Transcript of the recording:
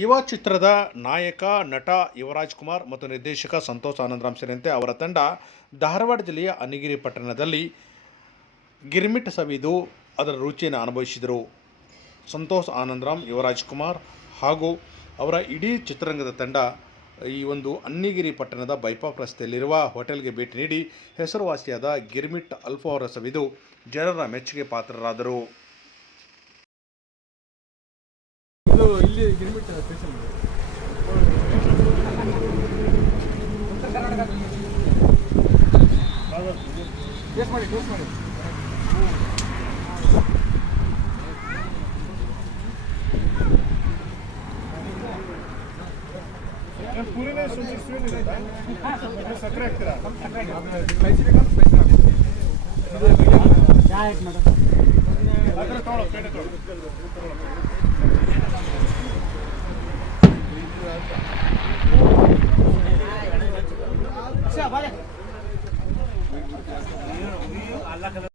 ಯುವ ಚಿತ್ರದ ನಾಯಕ, ನಟ ಯುವರಾಜ್ ಕುಮಾರ್ ಮತ್ತು ನಿರ್ದೇಶಕ ಸಂತೋಷ್ ಆನಂದರಾಮ್ ಸೇರಿದಂತೆ ಅವರ ತಂಡ ಧಾರವಾಡ ಜಿಲ್ಲೆಯ ಅನಿಗಿರಿ ಪಟ್ಟಣದಲ್ಲಿ ಗಿರ್ಮಿಟ್ ಸವಿದು ಅದರ ರುಚಿಯನ್ನು ಅನುಭವಿಸಿದರು. ಸಂತೋಷ್ ಆನಂದರಾಮ್, ಯುವರಾಜ್ ಕುಮಾರ್ ಹಾಗೂ ಅವರ ಇಡೀ ಚಿತ್ರರಂಗದ ತಂಡ ಈ ಒಂದು ಅನ್ನಿಗಿರಿ ಪಟ್ಟಣದ ಬೈಪಾಪ್ ರಸ್ತೆಯಲ್ಲಿರುವ ಹೋಟೆಲ್ಗೆ ಭೇಟಿ ನೀಡಿ ಹೆಸರುವಾಸಿಯಾದ ಗಿರ್ಮಿಟ್ ಅಲ್ಫೋರ ಸವಿದು ಜನರ ಮೆಚ್ಚುಗೆ ಪಾತ್ರರಾದರು. ಇದು ಇಲ್ಲಿ ಗಿರ್ಮಿಟ್ ಸ್ಪೆಷಲ್ ಟೇಸ್ಟ್ ಮಾಡಿ ಟೇಸ್ಟ್ ಮಾಡಿ. ಪೂರಿನೇ ಸ್ವಲ್ಪ ಸ್ವೀಟ್ ಇರುತ್ತಾ ಸಕ್ಕರೆ ಹಾಕ್ತೀರಾ? ಸ್ಪೈಸಿ ಬೇಕಂದ್ರೆ ಸ್ಪೈಸಿ ಅದರ ತೊಗೊಳೋ ಪೇಟೆ अच्छा